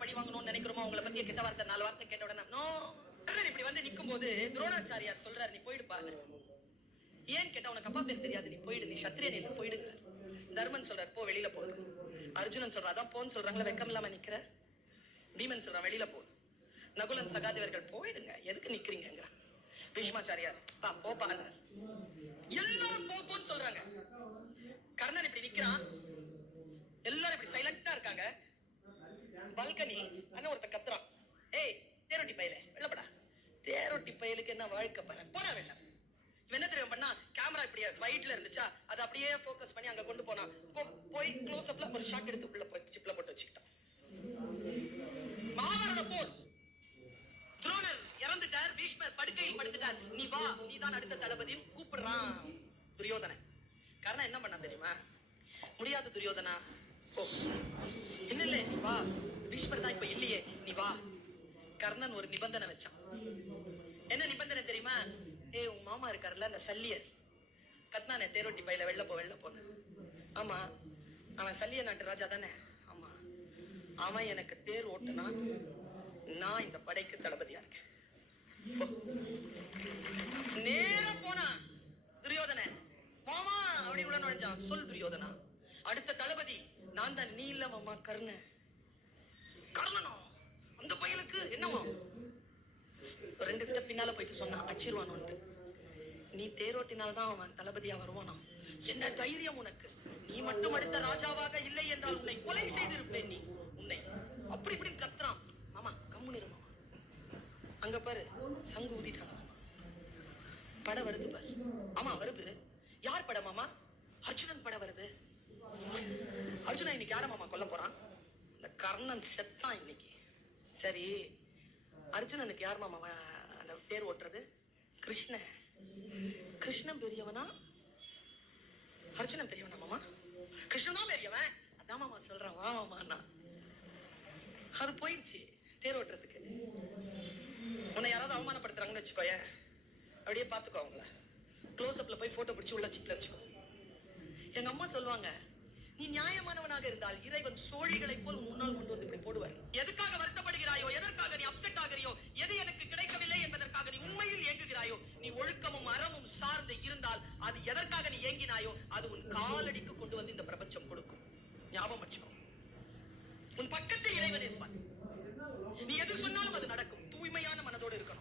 பழி வாங்கணும்னு நினைக்கிறோமோ உங்களை பத்தி கெட்ட வார்த்தை 4 வார்த்தை கேட்ட உடனே நோ. இப்படி வந்து நிக்கும் போது துரோணாச்சாரியார் சொல்றாரு, நீ போயிடுப்பாரு. ஏன் கேட்டா, உனக்கு அப்பா பேர் தெரியாது, நீ போயிடு, நீ சத்திரியன் இல்ல, போயிடுங்க. தர்மன் சொல்றாரு, போ வெளியில போ. அர்ஜுனன் சொல்றா, அதான் போன்னு சொல்றாங்களா, வெக்கம் இல்லாம நிக்கிற. பீமன் சொல்றான், வெளியில போ. நகுலன் சகாதேவர்கள், போயிடுங்க, எதுக்கு நிக்கிறீங்க. பீஷ்மாச்சாரியார், பா போப்பா, எல்லாரும் போன்னு சொல்றாங்க. கர்ணன் இப்படி நிக்கிறான், எல்லாரும் இப்படி சைலண்டா இருக்காங்க. பல்கனி அண்ணன் ஒருத்த கத்துறான், ஏய் தேரோட்டி பயல வெள்ளப்படா. தேரோட்டி பயலுக்கு என்ன வாழ்க்கை பாரு, போனா வெள்ள. இவன் என்ன தெரியும் பண்ணா, கேமரா இப்படியே வைட்ல இருந்துச்சா, அதை அப்படியே போக்கஸ் பண்ணி அங்க கொண்டு போனா, போய் க்ளோஸ் அப்ல ஒரு ஷாட் எடுத்து உள்ள போய் சிப்ல போட்டு வச்சுக்கிட்டான். மகாபாரத போர், துரோணர் இறந்துட்டார், பீஷ்மர் படுக்கையில் படுத்துட்டார். நீ வா, நீ தான் அடுத்த தளபதின்னு கூப்பிடுறான் துரியோதனன். கர்ணன் என்ன பண்ணா தெரியுமா, முடியாது துரியோதனா, போ. இல்ல நீ வா, பீஷ்மர் தான் இப்ப இல்லையே, நீ வா. கர்ணன் ஒரு நிபந்தனை வச்சான். என்ன நிபந்தனை தெரியுமா, உன் மாமா இருக்காருல்ல அந்த சல்லியர், கத்னானே தேரோட்டி பையில வெள்ள போன. ஆமா, அவன் சல்லிய நாட்டு ராஜா தானே. ஆமா, அவன் எனக்கு தேர் ஓட்டுனா நான் இந்த படைக்கு தளபதியா இருக்கேன். நேரா போனா துரியோதன, மாமா அப்படி உள்ள நுழைஞ்சான். சொல் துரியோதனா, அடுத்த தளபதி நான் தான், நீ இல்ல மாமா, கர்ணன். கர்ணனோ அந்த பையனுக்கு என்னவா, 2 ஸ்டெப் பின்னால போயிட்டு சொன்னான், அச்சிருவானு. நீ தேரோட்டினால்தான் அவன் தளபதியா வருவானா. என்ன தைரியம் உனக்கு, நீ மட்டும் அடுத்த ராஜாவாக இல்லை என்றால் உன்னை கொலை செய்திருப்பேன். நீ உன்னை அப்படி இப்படி கத்துறான். மாமா கம்முனிரு மாமா, அங்க பாரு சங்கு ஊதிட்டாங்க மாமா, படம் வருது பாரு. ஆமா வருது. யார் படம் மாமா? அர்ஜுனன் படம் வருது. அர்ஜுனன் இன்னைக்கு யார மாமா கொல்ல போறான்? இந்த கர்ணன் செத்தான் இன்னைக்கு. சரி, அர்ஜுனனுக்கு யார் மாமா அந்த தேர் ஓட்டுறது? கிருஷ்ணன். கிருஷ்ணன் பெரியவனா, அர்ஜுனன் பெரியவனா மாமா? கிருஷ்ணன் தான் பெரியவன். அதான் மாமா சொல்றான், வா மாமா. அது போயிடுச்சு தேர் ஓட்டுறதுக்கு. உன்னை யாராவது அவமானப்படுத்துறாங்கன்னு வச்சுக்கோய, அப்படியே பாத்துக்கோ, அவங்கள க்ளோஸ் அப்ல போய் போட்டோ பிடிச்சி உள்ள சிப்ல வச்சுக்கோ. எங்க அம்மா சொல்லுவாங்க, நீ நியாயமானவனாக இருந்தால் இறைவன் சோழிகளை போல் முன்னால் கொண்டு வந்து இப்படி போடுவார். எதுக்காக வருத்தப்படுகிறாயோ, எதற்காக நீ அப்செட் ஆகிறியோ, எது எனக்கு கிடைக்கவில்லை என்பதற்காக நீ உண்மையில் ஏங்குகிறாயோ, நீ ஒழுக்கமும் அறமும் சார்ந்து இருந்தால் அது எதற்காக நீ ஏங்கினாயோ அது உன் காலடிக்கு கொண்டு வந்து இந்த பிரபஞ்சம் கொடுக்கும். ஞாபகம் வச்சுக்கோ, உன் பக்கத்தில் இறைவன் இருப்பான். நீ எது சொன்னாலும் அது நடக்கும். தூய்மையான மனதோடு இருக்கணும்.